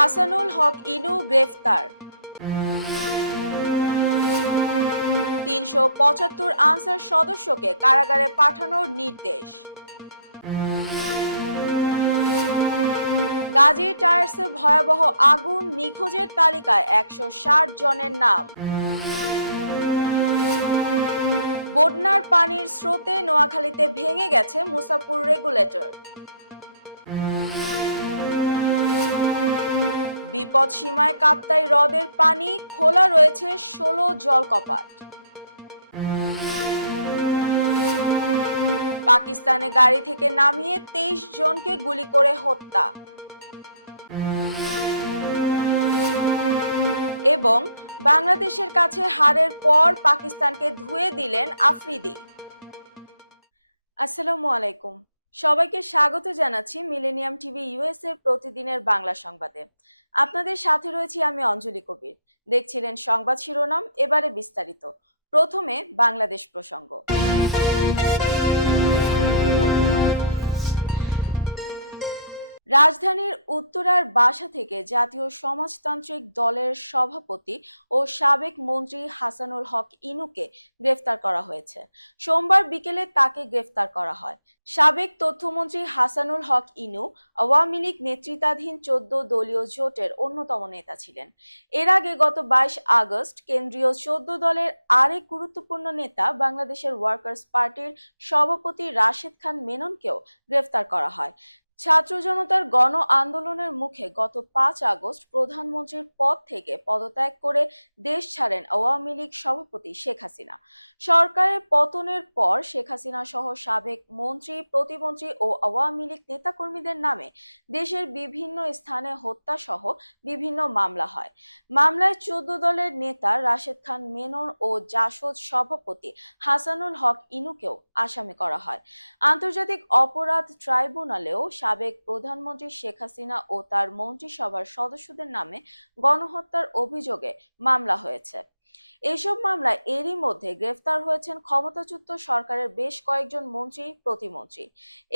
হাসানুল হক ইনু গ্রেফতার। তিনশো পঁচাত্তর আনসার সদস্যকে কারাগারে পাঠানোর নির্দেশ। গাজী টায়ার্সে ভয়াবহ আগুন নিখোঁজের তালিকায় একশো ষাট জনের নাম। বন্যার পানির স্রোতে নোয়াখালীতে ভেঙে গেছে মুসাপুর রেগুলেটর। বিপদ সীমায় কাপ্তাই হ্রদের পানি, খোলা রয়েছে ষোলো জলকপাট পাকিস্তানে গাড়ি থেকে নামিয়ে তেইশ জনকে গুলি করে হত্যা। এবং বাংলাদেশের কাছে হারের পর পাকিস্তানকে ধুয়ে দিলেন আফ্রিদি। আসসালামু আলাইকুম। সবাইকে স্বাগত জানাচ্ছি মিলেনিয়াম টিভি ইউএস এর প্রতিদিনের বাংলা সংবাদে। আপনাদের সাথে রয়েছি আমি অঞ্জলি কবির। দেখছিলেন সংবাদ শিরোনাম, এবারে বিস্তারিত। প্রথমে বাংলাদেশ প্রসঙ্গ। রাজধানীর উত্তরার বাসা থেকে জাতীয় সমাজতান্ত্রিক দলের সভাপতি ও সাবেক মন্ত্রী হাসানুল হক ইনুকে গ্রেফতার করা হয়েছে। সোমবার বিকেলে তাকে গ্রেফতার করা হয়। সাবেক তথ্যমন্ত্রী হাসানুল হক ইনু আওয়ামী লীগ নেতৃত্বাধীন চোদ্দ দলীয় জোটের অন্যতম নেতা ছিলেন। এর আগে গত বাইশ আগস্ট কেন্দ্রীয় চোদ্দ দলের আরেক গুরুত্বপূর্ণ নেতা বাংলাদেশের ওয়ার্কার্স পার্টির সভাপতি রাশেদ খান মেননকেও গ্রেফতার করা হয়। ছাত্র জনতার গণ আন্দোলনের মুখে গত পাঁচ আগস্ট প্রধানমন্ত্রীর পদ থেকে পদত্যাগ করে দেশ ছাড়েন আওয়ামী লীগ সভাপতি শেখ হাসিনা। সরকারের পতনের পর শেখ হাসিনা সহ সাবেক মন্ত্রী, প্রতিমন্ত্রী ও আওয়ামী লীগ নেতাকর্মীদের নামে দেশের বিভিন্ন স্থানে হত্যা সহ বিভিন্ন মামলা হয়। মামলায় চোদ্দ দলের নেতা রাশেদ খান মেনন ও জাসদ সভাপতি হাসানুল হক ইনুকেও আসামি করা হয়। আন্তর্জাতিক অপরাধ ট্রাইব্যুনালেও সাবেক প্রধানমন্ত্রী শেখ হাসিনা ও তার মন্ত্রিসভার সদস্যদের নামে গণহত্যার অভিযোগে মামলা হয়েছে। এসব মামলায় এরই মধ্যে গ্রেফতার হয়েছেন ক্ষমতাচ্যুত সরকারের বেশ কয়েকজন মন্ত্রী, প্রতিমন্ত্রী।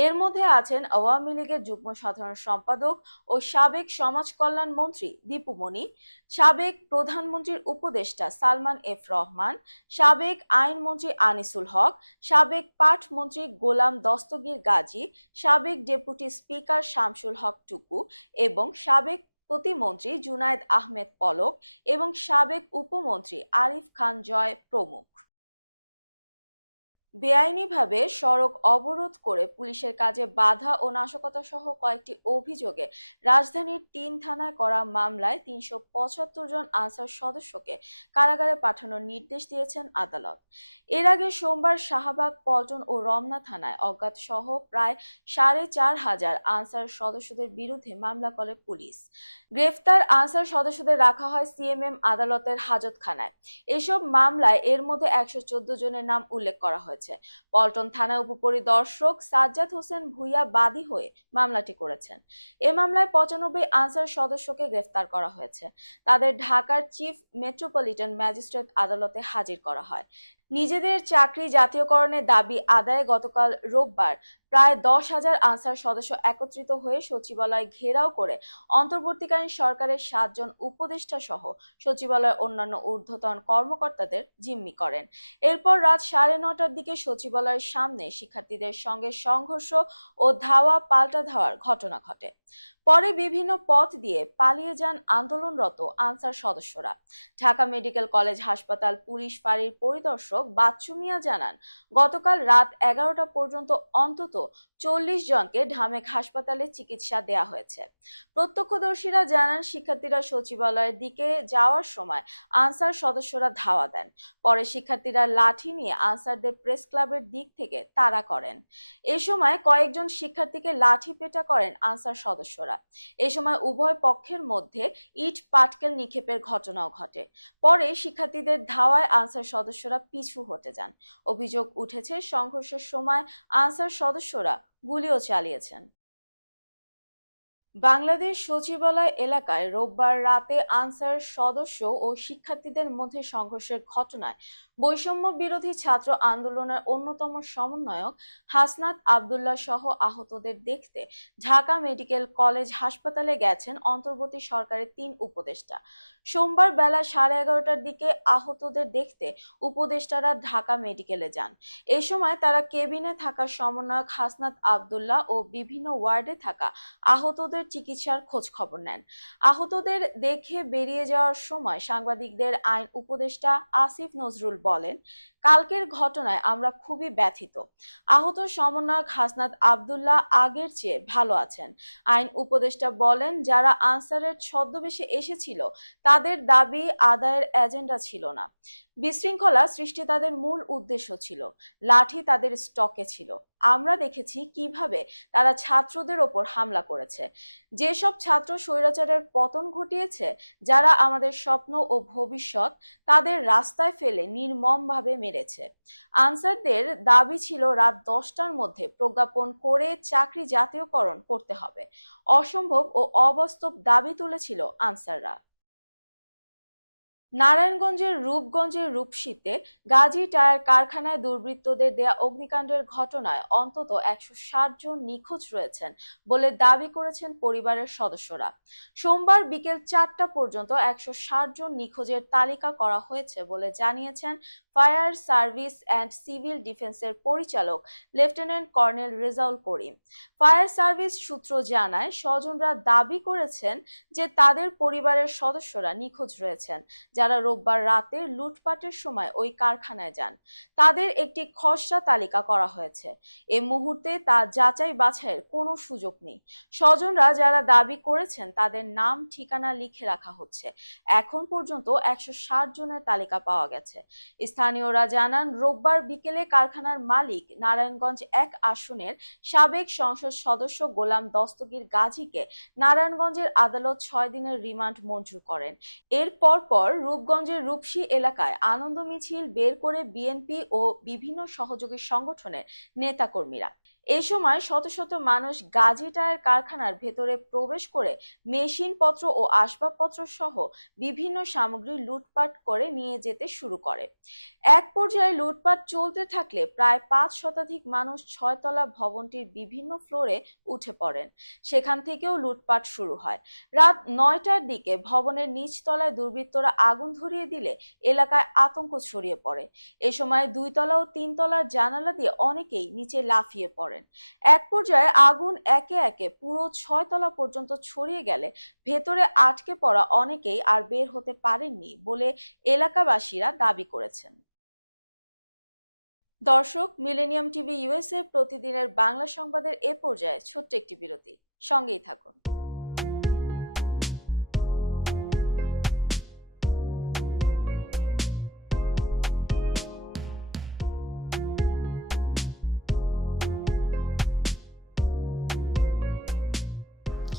এর মধ্যে আছেন আওয়ামী লীগের যুগ্ম সাধারণ সম্পাদক ও সাবেক সমাজ কল্যাণ মন্ত্রী দীপু মনি, সাবেক প্রধানমন্ত্রীর উপদেষ্টা সালমান এফ রহমান, সাবেক আইনমন্ত্রী আনিসুল হক, সাবেক পাঠ মন্ত্রী গোলাম দস্তগীর গাজী, সাবেক ডেপুটি স্পিকার শামসুল হক টুকু এবং সাবেক প্রতিমন্ত্রী জুনায়েদ আহমেদ পলক এবং সাবেক উপমন্ত্রী আরিফ খান জয় প্রমুখ। বেআইনিভাবে সড়ক অবরোধ করে পুলিশের কাজে বাধা ও নাশকতা সহ কয়েকটি অভিযোগে রাজধানীর তিন থানায় করা মামলায় তিনশো পঁচাত্তর জন আনসার সদস্যকে কারাগারে পাঠানোর নির্দেশ দিয়েছেন আদালত। এর আগে সোমবার শাহবাগ, পল্টন ও রমনা থানায় অজ্ঞাত সহ প্রায় সাড়ে চার হাজার আনসার সদস্যদের বিরুদ্ধে মামলা করে পুলিশ। গ্রেফতার আনসার সদস্যদের রাখা হয় সিএমএম আদালতের হাজতখানায়। এসব মামলায় এর মধ্যে একশো চোদ্দ জনের নাম উল্লেখ করা হয়েছে। পল্টন থানা উপপরিদর্শক সাজ্জাদ হোসেন ভুইয়া বাদী হয়ে মামলাটি করেছেন। এ মামলায় পঁচানব্বই আনসার সদস্যকে গ্রেফতার করা হয়েছে। তাদের ঢাকার চিফ মেট্রোপলিটন ম্যাজিস্ট্রেট আদালতে হাজির করা হয়। নিজেদের চাকরি জাতীয়করণের দাবি আদায়ে গতকাল রোববার প্রায় দশ হাজার আনসার সদস্য একত্রিত হয়ে সচিবালয় ঘেরাও করে অন্তর্বর্তীকালীন সরকারের সাতজন উপদেষ্টা সহ সচিবালয়ের অন্যান্য ঊর্ধ্বতন কর্মকর্তাদের জিম্মি করেন। এরপর রাত সাড়ে নটার দিকে সচিবালয়ের সামনে শিক্ষার্থীদের সঙ্গে সংঘর্ষ ও ধাওয়া পাল্টা ধাওয়ার ঘটনা ঘটে। পরে বিভিন্ন পথ দিয়ে পালিয়ে যান আন্দোলনরত আনসার সদস্যরা। ঢাকা মেডিকেল কলেজ হাসপাতাল পুলিশ ফাঁড়ির পরিদর্শক বাচ্চু মিয়া জানান, গতকাল রাত এগারোটা পর্যন্ত অন্তত চল্লিশ জনকে ঢামেক হাসপাতালে চিকিৎসা দেয়া হয়েছে। প্রত্যক্ষদর্শীরা জানান, শিক্ষার্থীরা সচিবালয়ের দিকে যাওয়ার সময় আনসার সদস্যরা ধাওয়া দেন। পরে শিক্ষার্থীরা লাঠি নিয়ে আনসারদের প্রেস ক্লাবের দিক থেকে তাড়া করেন। এ সময় কয়েকজন শিক্ষার্থীকে লাঠি পেটা করেন আনসার সদস্যরা। এ সময় উভয় পক্ষের মধ্যে ইট পাটকেল নিক্ষেপের ঘটনাও ঘটে। পরে শিক্ষার্থীদের ধাওয়ায় আনসার সদস্যরা পিছু হটে যান। অভিযোগ উঠেছে, সংঘর্ষের সময় আনসার সদস্যরা গুলিও চালিয়েছেন। বাংলাদেশ সচিবালয় এলাকায় রোববার রাতে আনসার সদস্য ও শিক্ষার্থীদের মধ্যে সংঘর্ষের ঘটনায় বৈষম্য বিরোধী ছাত্র আন্দোলনের অন্যতম সমন্বয়ক হাসনাত আবদুল্লাহ সহ আহতদের দেখতে ঢাকা মেডিকেল কলেজ হাসপাতালে গেছেন অন্তর্বর্তী সরকারের তিন উপদেষ্টা। সোমবার বেলা সাড়ে এগারোটার দিকে আহতদের দেখতে উপদেষ্টারা ঢাকা মেডিকেলে যান। এ সময় তারা কেবিনে থাকা সমন্বয়ক হাসনাত আবদুল্লাহ ও বিভিন্ন ওয়ার্ডে থাকা আহতদের চিকিৎসার খোঁজ খবর নেন। আহতদের দেখে বেরিয়ে যাওয়ার সময় সাংবাদিকদের আইন উপদেষ্টা আসিফ নজরুল বলেন কালকের ঘটনায় আমরা খুবই ব্যথিত। আহত সমন্বয়ক হাসনাত আবদুল্লাহ আগের চেয়ে ভালো আছেন। আইন উপদেষ্টা বলেন, যারা আনসারের ছদ্মবেশে এসেছিল, তাদের দাবি আদায়ের এজেন্ডা ছিল না। বিশৃঙ্খলা সৃষ্টি তাদের মূল উদ্দেশ্য ছিল। লাঠি তাদের স্টকে ছিল। আমরা দেখেছি কীভাবে তারা ছাত্রদের ওপর হামলা করেছে। যেসব ছাত্র স্বৈরাচারের পতন ঘটিয়েছে, যারা আমাদের স্বপ্ন ও ভবিষ্যৎ, তাদের রাস্তায় ফেলে নির্মমভাবে মেরেছে আনসারদের দাবি ছিল, রাত দশটার মধ্যে প্রজ্ঞাপন করে চাকরি জাতীয়করণ করতে হবে। অসম্ভব ও অবাস্তব দাবি তুলেছিল আনসাররা। নারায়ণগঞ্জের রূপগঞ্জের রূপসীতে গাজী টায়ার কারখানায় দুর্বৃত্তদের দেয়া অগ্নিকাণ্ডের ঘটনায় অন্তত একশো জন নিখোঁজ রয়েছেন বলে দাবি করেছেন পরিবারের সদস্যরা। সোমবার বিকেল চারটা পর্যন্ত একশো জন নিখোঁজের তালিকা করা হয়েছে বলে জানিয়েছেন ফায়ার সার্ভিস অ্যান্ড সিভিল ডিফেন্সের পরিচালক lieutenant colonel Rezaul Karim. Fire service সূত্র জানায়, স্বজনরা দাবি করেছেন যে তাদের পরিবারের সদস্যরা নিখোঁজ রয়েছেন যারা রোববার রাতে লুটপাটের সময় ওই কারখানায় যান, তাদের একটি খসড়া তালিকা করা হয়েছে। এ মুহূর্তে তা যাচাই বাছাইয়ের কোনো সুযোগ নেই। স্বজনরা যারা দাবি করেছেন, তাদের নাম, ঠিকানা লিখে রাখা হচ্ছে। এখন পর্যন্ত একশো জনের তালিকা পাওয়া গেছে। স্থানীয়রা জানান, রোববার বিকেলে কারখানার মালিক নারায়ণগঞ্জ এক আসনের সাবেক সংসদ সদস্য গোলাম দস্তগীর গাজীকে নারায়ণগঞ্জের আদালত ছয় দিনের রিমান্ড মঞ্জুর করেন। এর পরপর রূপগঞ্জের রূপসী এলাকায় আনন্দ মিছিল বের করে বিএনপি ও বিভিন্ন সহযোগী সংগঠনের নেতাকর্মীরা। এ সময় শত শত মানুষ গাজী টায়ার কারখানার ভেতরে প্রবেশ করে মেশিনপত্র ও আসবাবপত্র সহ বিভিন্ন সামগ্রী লুটপাট করে নিয়ে যেতে শুরু করে। এক পর্যায়ে লুটপাট চলতে থাকলে প্রায় পাঁচ শতাধিক মানুষ ছয়তলা ভবনটির বিভিন্ন ফ্লোরে উঠে পড়েন। সেখান থেকেও লুটপাট শুরু হয়। রাত নয়টার দিকে ভবনের নিচতলায় দুর্বৃত্তরা আগুন ধরিয়ে দিলে এলাকায় আতঙ্ক ছড়িয়ে পড়ে। এ সময় দুই তলা ও তিন তলার জানালা দিয়ে অনেকেই নিচে লাফিয়ে পড়েন এক পর্যায়ে আগুন একে একে পুরো ছয় তলা পর্যন্ত ছড়িয়ে গেলে ভেতরে আটকে পড়া অনেকেই আর বের হতে পারেননি বলে এলাকাবাসীরা দাবি করেছেন। দর্শক, মিলেনিয়াম টিভি ইউএসএ প্রতিদিনের বাংলা সংবাদের এ পর্যায়ে ছোট্ট একটি বিরতি। সঙ্গেই থাকুন।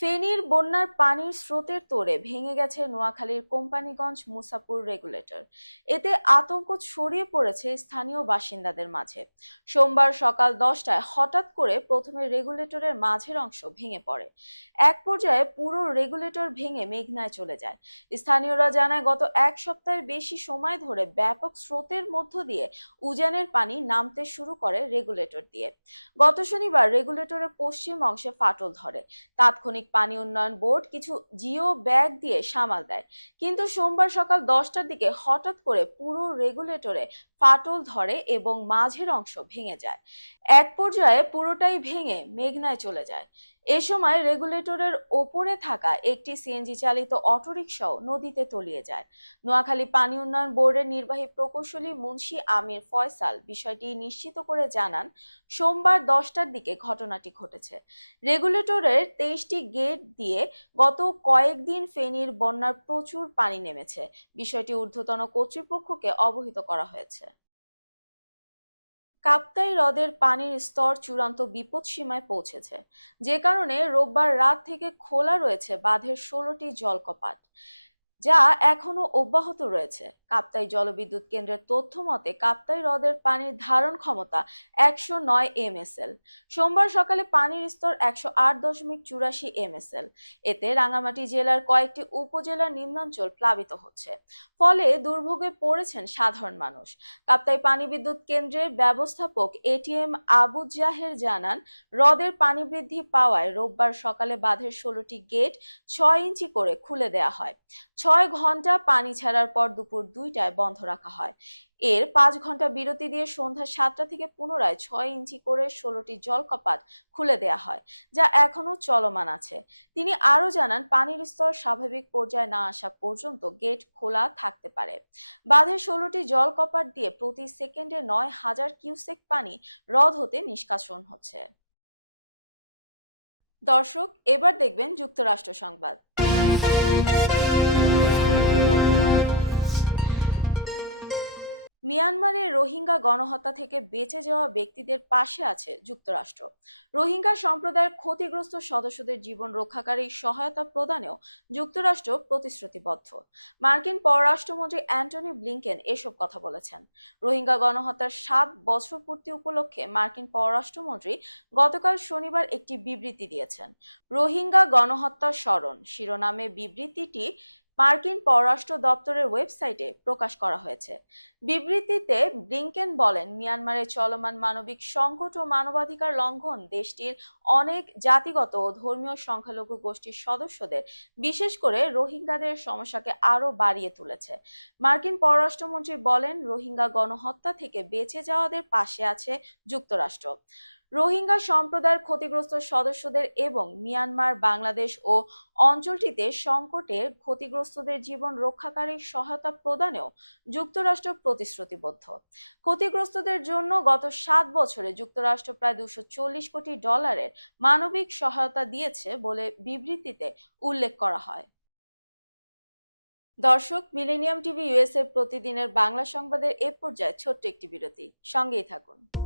ফেনীর বন্যার পানির স্রোতের তোড়ে ভেঙে গেছে নোয়াখালীর কোম্পানিগঞ্জ মুসাপুর রেগুলেটর। এতে আতঙ্ক ছড়িয়ে পড়েছে স্থানীয় বাসিন্দাদের মাঝে। সোমবার সকাল দশটায় হঠাৎ করে প্রথমে রেগুলেটরের মাঝের অংশ ভেঙে পড়ে। এক পর্যায়ে পুরো রেগুলেটর ভেঙে মেঘনায় চলে যায়। স্থানীয়রা জানায়, গত এক সপ্তাহের বেশি সময় ধরে ব্যাপক স্রোতের মধ্য দিয়ে উজানের পানি নামতে শুরু করে রেগুলেটর দিয়ে। গত শনিবার রেগুলেটরের পশ্চিম অংশে ফাটল ধরে। তাৎক্ষণিক পানি উন্নয়ন বোর্ড কিছু জিও ব্যাগ দিয়ে সামাল দেয়। কিন্তু সোমবার সকাল দশটার দিকে হঠাৎ করে পুরো রেগুলেটরে ফাটল ধরে এবং মাঝের অংশ ভেঙে যায়। এক পর্যায়ে পুরোটাই ভেঙে মেঘনায় চলে যায়। এ সময় রেগুলেটরের ওপরে থাকা একটি সিএনজি চালিত অটোরিকশাও নদীতে তলিয়ে যায়। নোয়াখালী পানি উন্নয়ন বোর্ডের নির্বাহী প্রকৌশলী মুন্সি আমির ফয়সাল বিষয়টি নিশ্চিত করে জানান, সোমবার দশটার দিকে ঘটনাটি ঘটেছে। রেগুলেটরের তেইশটি গেট দিয়ে গত কয়েকদিন ফেনীর বন্যার প্রচুর পানি নেমেছে। বিষয়টি ঊর্ধ্বতন কর্তৃপক্ষকে অবহিত করা হয়েছে। কাপ্তাই হ্রদের পানির স্তর চূড়ান্ত বিপদ সীমায় পৌঁছেছে। যে কারণে রোববার রাত থেকে খোলা রয়েছে বাঁধের ষোলোটি জলকপাট, যা এখনও অব্যাহত রয়েছে। কাপ্তাই জলবিদ্যুৎ কেন্দ্রের তথ্য মতে, কাপ্তাই হ্রদের পানির ধারণ ক্ষমতা একশো নয় এমএসএল। সোমবার সকালে পানির স্তর একশো আট দশমিক চুরাশি এমএসএল। এতে রাঙামাটি জেলার কয়েকটি উপজেলার নিম্নাঞ্চল প্লাবিত হচ্ছে। ফলে দুর্ভোগে পড়েছেন সাধারণ মানুষ। কাপ্তাই পানি বিদ্যুৎ কেন্দ্রের ব্যবস্থাপক এটিএম আবু জাহের জানান, হ্রদের পানি বৃদ্ধি পাওয়ায় রোববার সকালে বাঁধের ষোলোটি গেট ছয় ইঞ্চি করে খুলে দেয়া হয়। ছয় ঘণ্টা পানি ছাড়ার পর দুপুর দুইটায় বন্ধ রাখা হয়। এর পাঁচ ঘণ্টা বিরতি দিয়ে সন্ধ্যা সাতটা থেকে পুনরায় ছয় ইঞ্চি করে ষোলোটি জলকপাট খুলে দেয়া হয়, যা এখনও চলমান আছে। তিনি আরও জানান, পানির স্তর স্বাভাবিক পর্যায়ে না আসা পর্যন্ত গেট খোলা থাকতে পারে। বাঁধের ষোলোটি জলকপাট দিয়ে প্রতি সেকেন্ডে নয় হাজার কিউসেক পানি হ্রদ হতে নিষ্কাশন হচ্ছে। দর্শক, এবার দেখবেন যুক্তরাষ্ট্র সংবাদ। মিয়ানমারে রোহিঙ্গা গণহত্যা থেকে বেঁচে যাওয়া ব্যক্তিদের পাশে আছে যুক্তরাষ্ট্র। রোহিঙ্গা সম্প্রদায়ের ক্ষতিগ্রস্ত সদস্যদের জীবন রক্ষাকারী সহায়তা প্রদানেও যুক্তরাষ্ট্র প্রতিশ্রুতিবদ্ধ। মার্কিন পররাষ্ট্রমন্ত্রী অ্যান্টনি ব্লিংকেন এসব কথা বলেছেন। রোহিঙ্গা গণহত্যার সাত বছর পূর্তি উপলক্ষে মার্কিন পররাষ্ট্রমন্ত্রী গতকাল শনিবার একটি বিবৃতি দিয়েছেন। রোহিঙ্গা গণহত্যা স্মরণ, শিরোনামে বিবৃতিটি মার্কিন পররাষ্ট্র দপ্তরের ওয়েবসাইটে প্রকাশ করা হয়েছে। বিবৃতিতে ব্লিংকেন বলেন, মিয়ানমারে চলমান মানবিক সংকট ও মানবাধিকার লঙ্ঘন দেশটির অনেক জাতিগত ও ধর্মীয় সংখ্যালঘু গোষ্ঠীর সদস্যদের, বিশেষ করে রোহিঙ্গাদের সমস্যাকে আরও বাড়িয়ে তুলেছে। মার্কিন পররাষ্ট্রমন্ত্রী বলেন, রোহিঙ্গা গণহত্যা থেকে বেঁচে যাওয়াদের পাশে আছে যুক্তরাষ্ট্র। রোহিঙ্গা সম্প্রদায়ের ক্ষতিগ্রস্ত সদস্যদের এবং মিয়ানমার, বাংলাদেশ ও অঞ্চলটিতে সংকটের ক্ষতিগ্রস্তদের জীবন রক্ষাকারী সহায়তা প্রদানেও যুক্তরাষ্ট্র প্রতিশ্রুতিবদ্ধ। ক্ষতিগ্রস্তদের জন্য গত সাত বছরে যুক্তরাষ্ট্র প্রায় দুশো চল্লিশ কোটি ডলারের মানবিক সহায়তা দিয়েছে বলে বিবৃতিতে উল্লেখ করা হয়। দর্শক, মিলেনিয়াম টিভি ইউএস এর প্রতিদিনের বাংলা সংবাদের এ পর্যায়ে ছোট্ট একটি বিরতি। সঙ্গেই থাকুন।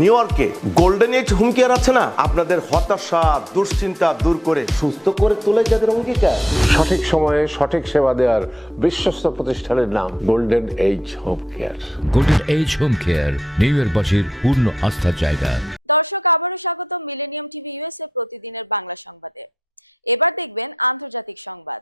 নিউ ইয়র্কে গোল্ডেন এইজ হুম কেয়ার আছে না? আপনাদের হতাশা দুশ্চিন্তা দূর করে সুস্থ করে তোলে যাদের অঙ্গীকার। সঠিক সময়ে সঠিক সেবা দেওয়ার বিশ্বস্ত প্রতিষ্ঠানের নাম golden age home care golden age home care New ইয়র্কবাসীর পূর্ণ আস্থার জায়গা। দর্শক আবারও স্বাগত মিলেনিয়াম টিভি ইউএসএ প্রতিদিনের বাংলা সংবাদে। এবার দেখবেন আন্তর্জাতিক সংবাদ।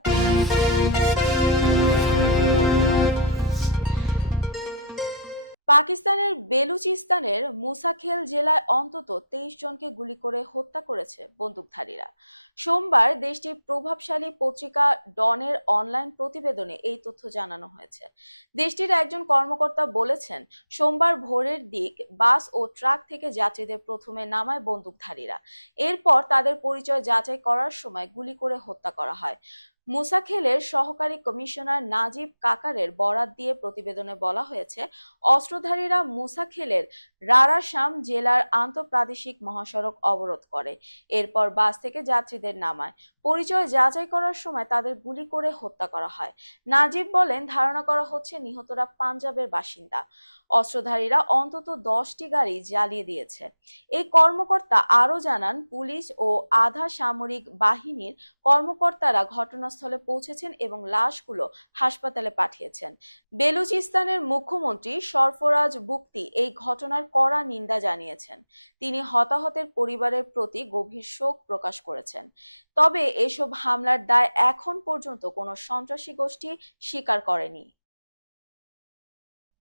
পাকিস্তানের বেলুচিস্তানের মুসাখেল জেলায় অন্তত তেইশ জনকে গুলি করে হত্যা করেছে বন্দুকধারীরা। সোমবার দেশটির প্রভাবশালী পত্রিকা ডনের অনলাইন প্রতিবেদনে এই তথ্য জানানো হয়েছে। দেশটির একজন কর্মকর্তা বলেছেন, সোমবার ভোরের দিক বাস ও ট্রাক থেকে যাত্রীদের প্রথমে নামায় বন্দুকধারীরা। এরপর তাদের পরিচয় যাচাই করার সময় গুলি করে হত্যা করা হয়। মুসাখেলের সহকারী কমিশনার নাজিব কাকারের বরাত দিয়ে প্রতিবেদনে বলা হয়েছে, অস্ত্রধারীরা মুসাখেলের রারাসাম জেলার আন্তঃপ্রাদেশিক মহাসড়ক অবরোধ করে। এরপর বাস থেকে যাত্রীদের নামায়। পরিচয় যাচাই করার সময় তাদের গুলি করে হত্যা করা হয়। নাজিব বলেন, ধারণা করা হচ্ছে নিহতরা পাঞ্জাবের বাসিন্দা। অস্ত্রধারীরা অন্তত দশটি গাড়ি জ্বালিয়ে দিয়েছে। এই কর্মকর্তা আরও জানান, পুলিশ ও আধা সামরিক বাহিনীর কর্মকর্তারা ঘটনাস্থলে পৌঁছেছেন এবং লাশগুলো হাসপাতালে পাঠিয়েছেন। বেলুচিস্তানের মুখ্যমন্ত্রী সরফরাজ বুক্তি এই ঘটনার কড়া নিন্দা জানিয়েছেন। তিনি হতাহতের পরিবারের প্রতি গভীর শোক প্রকাশ করেছেন। তবে এসব হামলার দায় এখন পর্যন্ত কোনো সন্ত্রাসী গোষ্ঠী স্বীকার করেনি।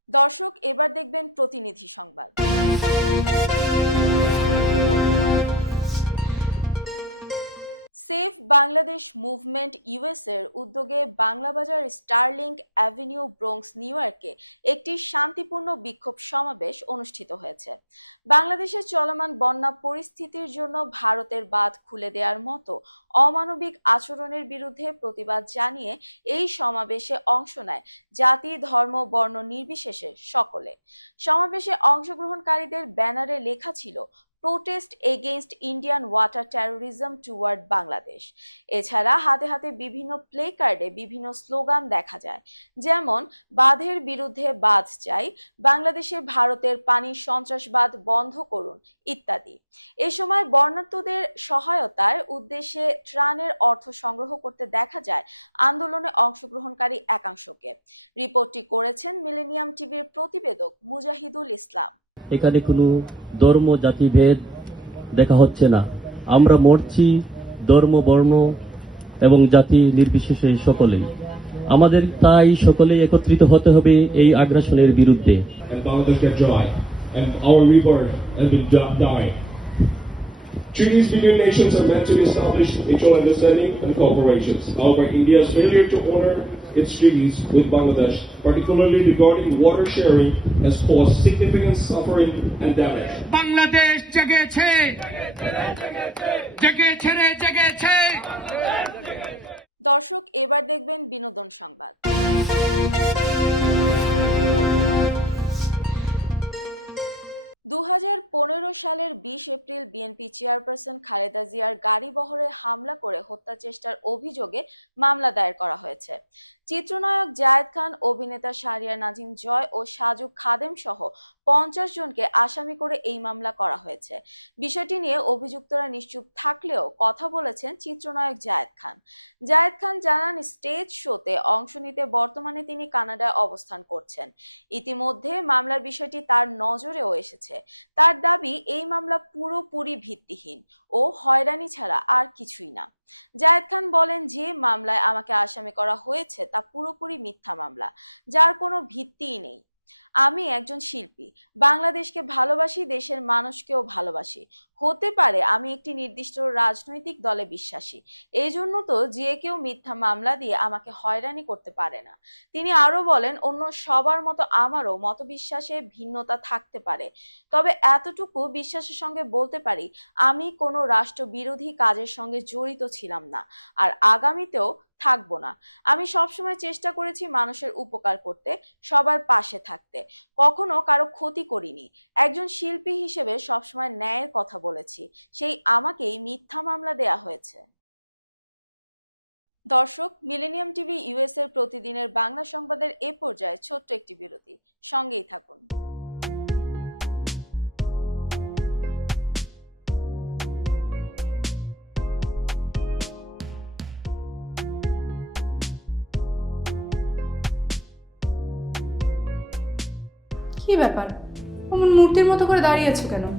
দর্শক এবার দেখবেন প্রতিনিধি সংবাদ। সেফ বাংলাদেশ মুভমেন্ট ইউএস এর উদ্যোগে Banglabazar Starling avenue Bronx New ইয়র্কে একটি শান্তিপূর্ণ বিক্ষোভ সমাবেশ অনুষ্ঠিত হয়েছে। বাংলাদেশের চলমান বন্যা পরিস্থিতির জন্য ভারতের বাঁধ খুলে দেওয়ার মতো অমানবিক আচরণের বিরুদ্ধে প্রতিবাদ জানিয়ে এই সমাবেশে অংশ নেয় জাতি, ধর্ম, বর্ণ নির্বিশেষে সকলে। সমাবেশে অংশগ্রহণকারীদের ব্যানারে লেখা ছিল protest against Indian water terrorism toward Bangladesh এছাড়া হাতে হাতে বিভিন্ন প্লে কার্ডে বিভিন্ন স্লোগান দেখা যায়। যেমন, বাঁধের বিরুদ্ধে বাঁধ চাই বাংলাদেশে ভারতের পানির সন্ত্রাসবাদ বন্ধ করুন, ইত্যাদি। এ সময় বর্ণাঢ্যদের সহায়তার উদ্দেশ্যে ত্রাণের অর্থ সংগ্রহ করতে দেখা যায় আন্দোলনে অংশগ্রহণকারী একাংশকে। রিপোর্টটি করেছেন মিলেনিয়াম টিভির প্রতিবেদক মুজাহিদুল ইসলাম। এখানে কোনো ধর্ম জাতিভেদ দেখা হচ্ছে না আমরা মরছি ধর্ম বর্ণ এবং জাতি নির্বিশেষে সকলেই আমাদের তাই সকলেই একত্রিত হতে হবে এই আগ্রাসনের বিরুদ্ধে. Treaties between nations are meant to establish mutual understanding and cooperation. However, India's failure to honor its treaties with Bangladesh, particularly regarding water sharing, has caused significant suffering and damage. Bangladesh জেগেছে জেগেছে জেগেছে দর্শক এবার দেখবেন বিনোদন সংবাদ। দু হাজার পনেরো সালের বিশ এপ্রিল বিএনপি চেয়ারপারসন খালেদা জিয়ার গাড়ি বহরে হামলা করে হত্যা চেষ্টার অভিযোগে মামলা দায়ের করা হয়েছে। চিত্রনায়ক জায়েদ খান, অভিনেতা শাহরিয়ার নাজিম জয় ও সাজু খাদেম সহ পঞ্চাশ জনকে আসামি করে এই মামলা করা হয়েছে। বিষয়টি নিয়ে অভিযুক্তরা নিশ্চুপ থাকলেও কথা বলেছেন চিত্রনায়ক জায়েদ খান। জায়েদ খান জানান, স্টেজ শোতে অংশ নিতে বর্তমানে তিনি কানাডায় অবস্থান করছেন। ইতিমধ্যে মামলার বিষয়টি তার নজরেও এসেছে। তার দাবি, এই মামলা পুরোপুরি ভিত্তিহীন ও হয়রানি ছাড়া আর কিছুই না। জায়েদ খান বলেন, যে মামলায় আমাকে আসামি করা হয়েছে, তা পুরোপুরি মিথ্যা মামলা। যার কোনো ভিত্তিই নেই। আমি একজন শিল্পী। বাংলাদেশকে ভালোবাসি, দেশের মানুষকেও ভালোবাসি। হতে পারে, আমি একটি নির্দিষ্ট রাজনৈতিক দলে বিশ্বাসী। এই জন্য তো যে কেউ মিথ্যা মামলা দিয়ে আমাকে হয়রানি করতে পারে না। তিনি আরও বলেন, অন্য সবার মতো আমারও মতবিশ্বাসে ভিন্নতা থাকতে পারে। তবে এতটুকু বিশ্বাসের সঙ্গে বলতে পারি, আমি কোনো রাষ্ট্রবিরোধী কাজের সঙ্গে জড়িত ছিলাম না, আর আগামীতেও থাকব না। আমি সবসময় চেষ্টা করেছি মানুষের উপকার করতে, সবার পাশে থাকতে। কখনো কারও ক্ষতি করিনি। একজন শিল্পী হিসেবে সবসময় ন্যায়ের কথা বলেছি। সেই আমাকেই মিথ্যা মামলা দেয়া হয়েছে। দর্শক, মিলেনিয়াম টিভি ইউএস এর প্রতিদিনের বাংলা সংবাদের এ পর্যায়ে ছোট্ট একটি বিরতি। সঙ্গেই থাকুন। কি ব্যাপার? মূর্তির মতো করে দাঁড়িয়ে আছো কেন?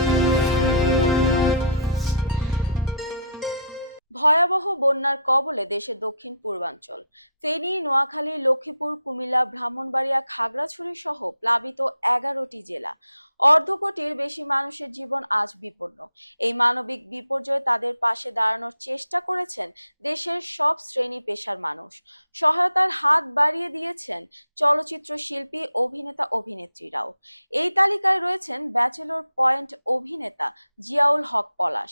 ভয়াবহ বন্যার কবলে দেশের দক্ষিণ পূর্বাঞ্চল। ফেনী, নোয়াখালী, লক্ষ্মীপুর, কুমিল্লা, ব্রাহ্মণবাড়িয়া, খাগড়াছড়ি সহ প্লাবিত এগারোটি জেলা। অর্ধ কোটির বেশি মানুষের জীবন আজ বিপন্ন। এই মানবিক বিপর্যয়ে তাদের পাশে দাঁড়ানোর চেষ্টা করেছেন দেশের সব শ্রেণি পেশার মানুষ। সহায়তার হাত বাড়িয়ে দিয়েছেন চলচ্চিত্র শিল্পী, অভিনেতা, অভিনেত্রীরাও। এই তালিকায় রয়েছেন ব্যাচেলর পয়েন্ট অভিনেতা জিয়াউল হক পলাশ।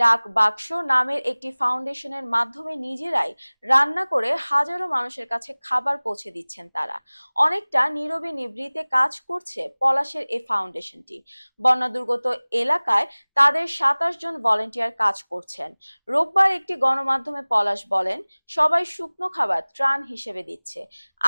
ডাক বাক্স নামের একটি ফাউন্ডেশনের মাধ্যমে নিজেরাই রান্না করে হাজারো মানুষের কাছে খাবার পৌঁছে দিচ্ছেন তারা। অনেকটা নীরবে নিভৃতে কাজ করছে পলাশের এ ফাউন্ডেশন। ফাউন্ডেশনটি বন্যা দুর্গত এলাকায় তাদের সাতাশ জন ভলেন্টিয়ার কাজ করছেন। রোববার একটি গণমাধ্যমে পলাশ বলেন, সবাই শুকনো খাবার ত্রাণ হিসেবে দিচ্ছে।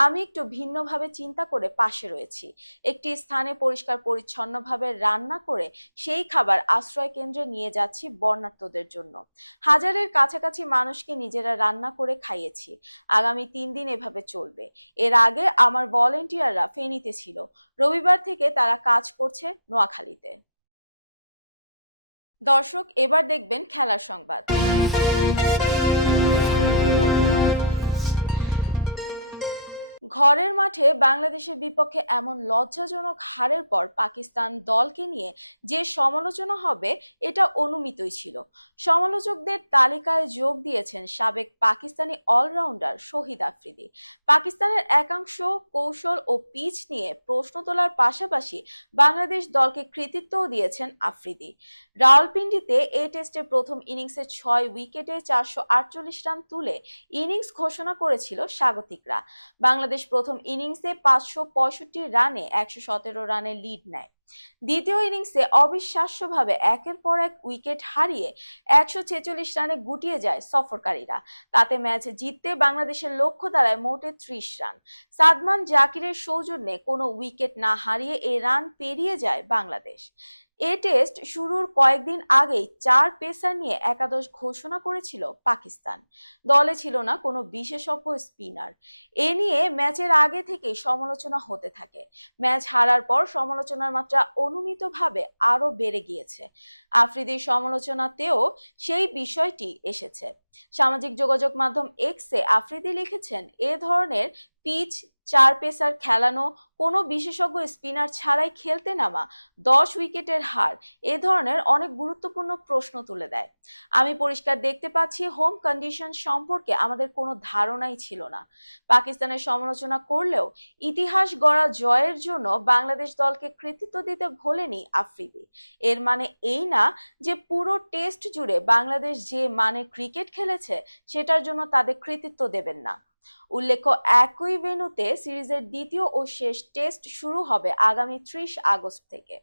আমি একটু ভিন্নভাবে চিন্তা করে পাশে রয়েছি। একটি স্থানে পরিষ্কার পরিচ্ছন্নভাবে রান্না করে সেই খাবার আশ্রয় কেন্দ্রে নিয়ে যাচ্ছি বর্ণার্থদের জন্য। হাজারের কাছাকাছি মানুষকে নিজেরা রান্না করে খাইয়েছি। আগামী তিন দিন এভাবে চলবে। এর আগে আমার ভলেন্টিয়াররা ফেনীতে ছিল। রবিবার থেকে তারা কাজ করছে নোয়াখালীতে। দর্শক এবার দেখবেন খেলার সংবাদ। ঘরের মাঠে বাংলাদেশের বিপক্ষে এমন লজ্জাজনক হারের পর পাকিস্তান দলকে নিয়ে যে সমালোচনা হবে, এটা অনুমিতই ছিল। সমালোচকদের তালিকায় যোগ দিয়েছেন সাবেক পাকিস্তানি অলরাউন্ডার শহীদ আফ্রিদি। পাকিস্তানের একাংশ কৌশল ও পিচ নিয়ে প্রশ্ন তোলার পাশাপাশি বাংলাদেশ দলকে কৃতিত্বও দিয়েছেন আফ্রিদি। রাওয়ালপিন্ডিতে এ টেস্টের প্রথম ইনিংসে ছয় উইকেটে চারশো আটচল্লিশ রান তুলে ইনিংস ঘোষণা করেছিল স্বাগতিকরা। বাংলাদেশ প্রথম ইনিংসে পাঁচশো পঁয়ষট্টি রানে একশো রানের লিড নেয়। দ্বিতীয় ইনিংসে অবিশ্বাস্যভাবে একের পর এক উইকেট হারিয়ে একশো ছেচল্লিশ রানে গুটিয়ে যায় সফরকারীরা। তাতে ম্যাচ জিততে বাংলাদেশের লক্ষ্য দাঁড়ায় মোটে ত্রিশ রান। সাদমান জাকিরের সৌজন্যে কোনো উইকেট না হারিয়ে এই রান পেরিয়ে যায় বাংলাদেশ। এ টেস্ট শুরুর কয়েকদিন আগেই চার পেসার নিয়ে একাদশ ঘোষণা করেছিল পাকিস্তান। দলে ছিল না কোনো বিশেষজ্ঞ স্পিনার এ নিয়ে ম্যাচের আগে থেকেই সমালোচনা হতে থাকে। ম্যাচ হারার পর সমালোচনার মাত্রা অনুমিতভাবে আরও বেড়ে গিয়েছে। আফ্রিদির সমালোচনাতেও সেই বিষয়টি এসেছে। সামাজিক যোগাযোগ মাধ্যম এক্সে আফ্রিদি লিখেছেন, এ ধরনের পিচ চার পেসার খেলানো, কোনো বিশেষজ্ঞ স্পিনার ছাড়াই খেলতে নামা, দশ উইকেটের হার, এ ধরনের অনেক গুরুত্বপূর্ণ প্রশ্ন তুলে দেয়। আমি পরিষ্কার দেখতে পাচ্ছি, হোম কন্ডিশন সম্পর্কে আমাদের কোনো ধারণাই ছিল না। পাকিস্তানের সমালোচনা করলেও ইতিহাস গড়া জয়ের জন্য বাংলাদেশ দলকে কৃতিত্ব দিতে ভোলেনি আফ্রিদি। এর মানে এই না যে পুরো টেস্ট জুড়ে বাংলাদেশ যে মানে ক্রিকেট খেলেছে, সেটার জন্য তাদের কৃতিত্ব দেবেন না। উল্লেখ্য, একই ভেন্যুতে সিরিজের দ্বিতীয় ও শেষ টেস্ট শুরু হবে আগামী ত্রিশ আগস্ট থেকে।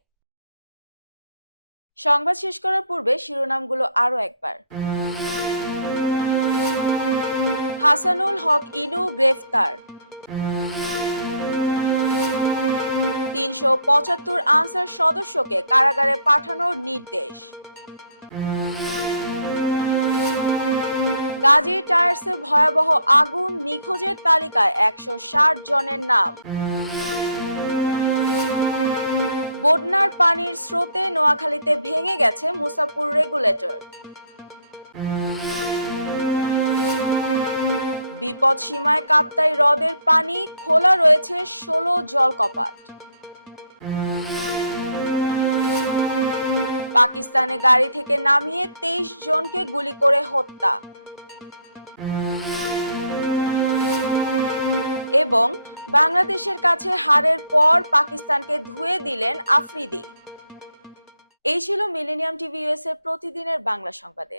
সংবাদ শেষ করার পূর্বে শিরোনামগুলো আরও একবার। হাসানুল হক ইনু গ্রেফতার। তিনশো পঁচাত্তর আনসার সদস্যকে কারাগারে পাঠানোর নির্দেশ। গাজী টায়ার্সে ভয়াবহ আগুন নিখোঁজের তালিকায় একশো ষাট জনের নাম। বন্যার পানির স্রোতে নোয়াখালীতে ভেঙে গেছে মুসাপুর রেগুলেটর। বিপদ সীমায় কাপ্তাই হ্রদের পানি, খোলা রয়েছে ষোলো জলকপাট পাকিস্তানে গাড়ি থেকে নামিয়ে তেইশ জনকে গুলি করে হত্যা। এবং বাংলাদেশের কাছে হারের পর পাকিস্তানকে ধুয়ে দিলেন আফ্রিদি। এই ছিল মিলেনিয়াম টিভি ইউএস এর প্রতিদিনের বাংলা সংবাদে।